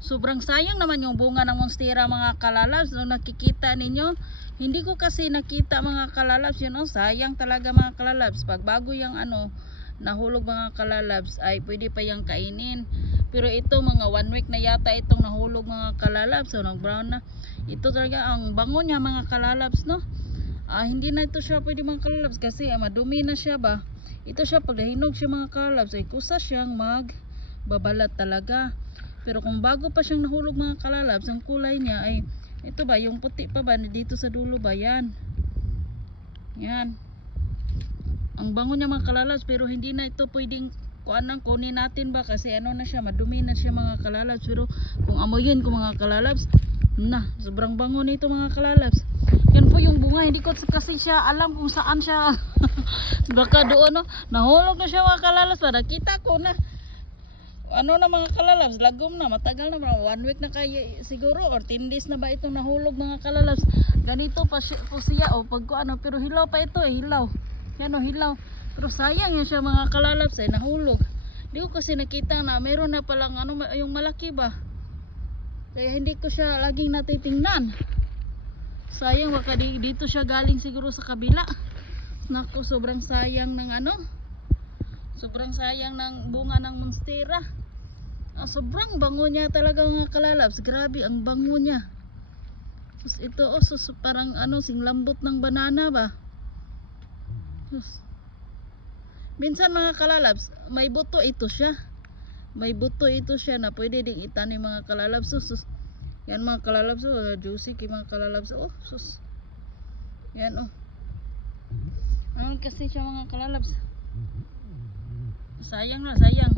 Sobrang sayang naman yung bunga ng monstera mga kalalabs. No, nakikita ninyo, hindi ko kasi nakita mga kalalabs. Yun oh, sayang talaga mga kalalabs. Pag bago yung ano, nahulog mga kalalabs, ay pwede pa yung kainin. Pero ito mga 1 week na yata itong nahulog mga kalalabs. So nag brown na. Ito talaga ang bango niya mga kalalabs, no. Hindi na ito siya pwede mga kalalabs kasi madumi na siya ba. Ito siya pag nahinog siya mga kalalabs ay kusa siyang magbabalat talaga. Pero kung bago pa siyang nahulog mga kalalabs, ang kulay niya ay ito ba, yung puti pa ba dito sa dulo ba, yan. Yan. Ang bango niya mga kalalabs, pero hindi na ito pwedeng kunin natin ba kasi ano na siya, madumi na siya mga kalalabs. Pero kung amoyin ko mga kalalabs, na sobrang bango nito mga kalalabs. Yan po yung bunga, hindi ko kasi siya alam kung saan siya. Baka doon no, nahulog na siya mga kalalabs, nakita ko na ano na mga kalalabs, lagom na, matagal na, 1 week na kaya siguro or 10 days na ba itong nahulog mga kalalabs. Ganito pa siya o pag ano, pero hilaw pa ito hilaw. Yan o, hilaw. Pero sayang yan siya mga kalalabs ay nahulog. Hindi ko kasi nakita na meron na palang ano, yung malaki ba. Kaya hindi ko siya laging natitingnan. Sayang, baka dito siya galing siguro sa kabila. Naku, sobrang sayang ng ano. Sobrang sayang ng bunga ng monstera. Sobrang bango niya talaga mga kalalabs. Grabe ang bango niya. Sus, ito sus, parang ano, singlambot ng banana ba. Sus. Minsan mga kalalabs, may buto ito siya. May buto ito siya na pwede ding itanim mga kalalabs. Sus. Yan mga kalalabs, juicy kay mga kalalabs. Oh, sus. Yan oh. Ano kasi siya mga kalalabs. Sayang na, sayang.